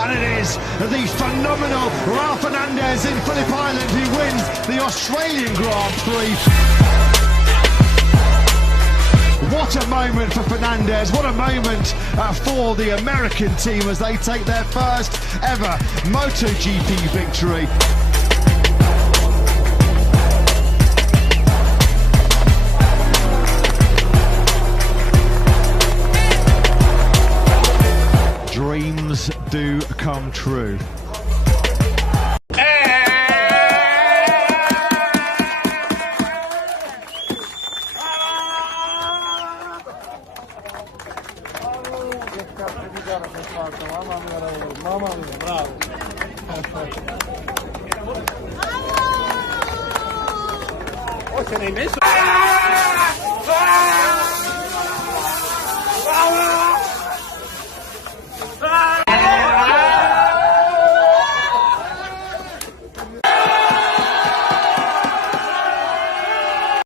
and it is the phenomenal Raul Fernandez in Phillip Island who wins the Australian Grand Prix. What a moment for Fernandez, what a moment for the American team as they take their first ever MotoGP victory. Dreams do come true. Mamma mia, bravo. Oh, se ne hai messo.